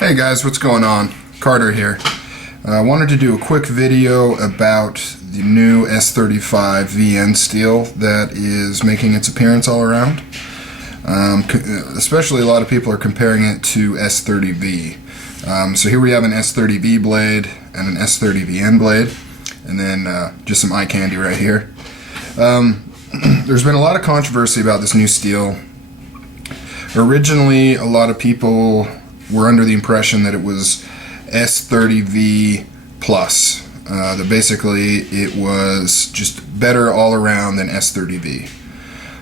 Hey guys, what's going on? Carter here. I wanted to do a quick video about the new S35vn steel that is making its appearance all around. Especially a lot of people are comparing it to S30v. So here we have an S30v blade and an S30vn blade, and then just some eye candy right here. There's been a lot of controversy about this new steel. Originally, a lot of people were under the impression that it was S30v plus. That basically it was just better all around than S30v.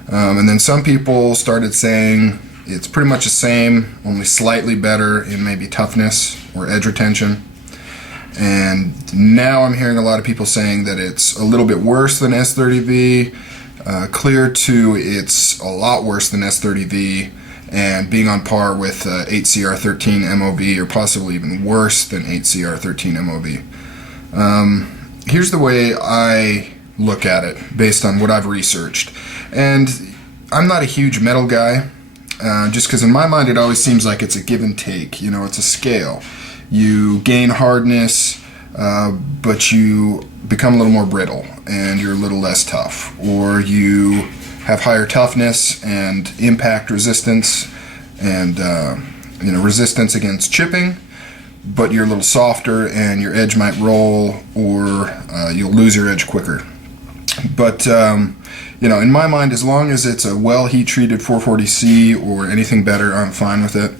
And then some people started saying it's pretty much the same, only slightly better in maybe toughness or edge retention. And now I'm hearing a lot of people saying that it's a little bit worse than S30v, clear to it's a lot worse than S30v, and being on par with 8CR13 MOV, or possibly even worse than 8CR13 MOV. Here's the way I look at it based on what I've researched. And I'm not a huge metal guy, just because in my mind it always seems like it's a give and take. You know, it's a scale. You gain hardness, but you become a little more brittle and you're a little less tough. Or you have higher toughness and impact resistance and resistance against chipping, but you're a little softer and your edge might roll, or you'll lose your edge quicker. But in my mind, as long as it's a well heat treated 440C or anything better, I'm fine with it.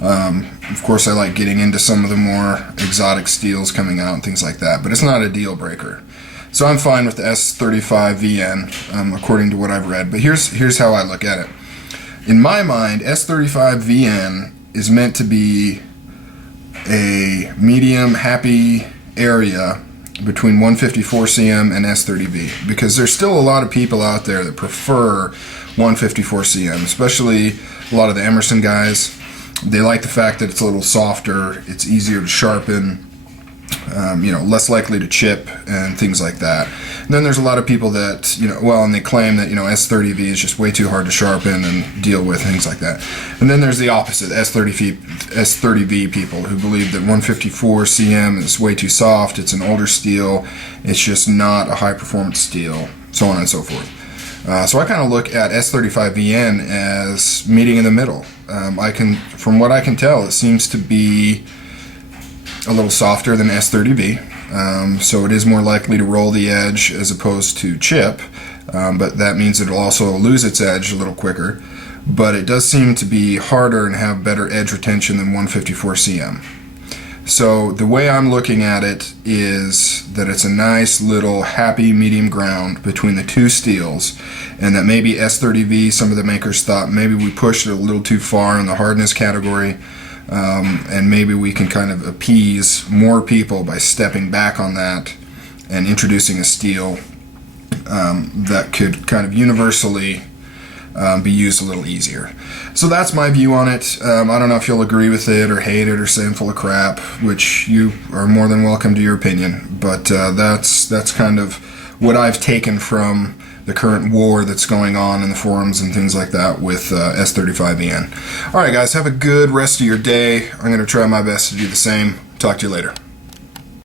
Of course, I like getting into some of the more exotic steels coming out and things like that, but it's not a deal breaker. So I'm fine with the S35vn, according to what I've read. But here's how I look at it. In my mind, S35vn is meant to be a medium, happy area between 154cm and S30v, because there's still a lot of people out there that prefer 154cm, especially a lot of the Emerson guys. They like the fact that it's a little softer, it's easier to sharpen, less likely to chip and things like that. And then there's a lot of people that, and they claim that, S30v is just way too hard to sharpen and deal with, things like that. And then there's the opposite, S30v people who believe that 154cm is way too soft, it's an older steel, it's just not a high performance steel, so on and so forth. So I kind of look at S35vn as meeting in the middle. From what I can tell, it seems to be a little softer than S30v, so it is more likely to roll the edge as opposed to chip, but that means it'll also lose its edge a little quicker. But it does seem to be harder and have better edge retention than 154cm. So the way I'm looking at it is that it's a nice little happy medium ground between the two steels, and that maybe S30v, some of the makers thought maybe we pushed it a little too far in the hardness category, and maybe we can kind of appease more people by stepping back on that and introducing a steel that could kind of universally be used a little easier. So that's my view on it. I don't know if you'll agree with it or hate it or say I'm full of crap, which you are more than welcome to your opinion, but that's kind of what I've taken from the current war that's going on in the forums and things like that with S35vn. Alright guys, have a good rest of your day. I'm going to try my best to do the same. Talk to you later.